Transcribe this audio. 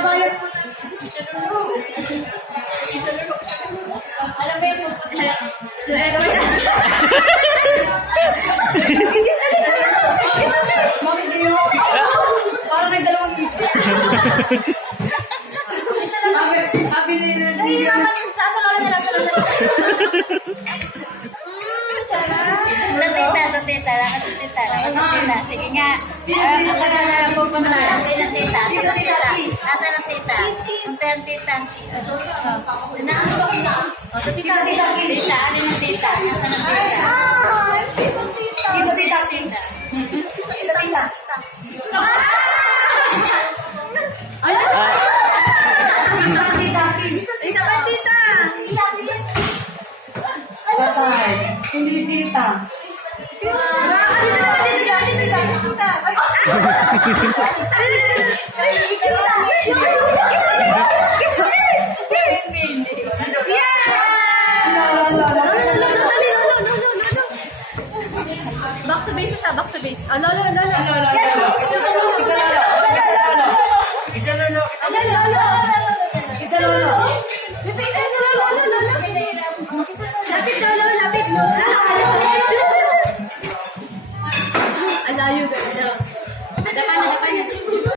Sabayan mo na. Alam mo yung so, Mami, hindi mo. Parang nagdalawang isip. Happy na Hindi naman din siya. Sa lola nila, sa lola nila. Sa tita. Sige nga. Ako sa lang pupunta. Sa tita. Nasa ng tita. Punta yung tita. Sa tita. Tita, alin ng tita? Nasa ng tita. Isa tita. Isa tita. Ay, isa tita. Isa pa tita. Tatay, hindi tita. Back to base siya, back to base. Ano, lolo.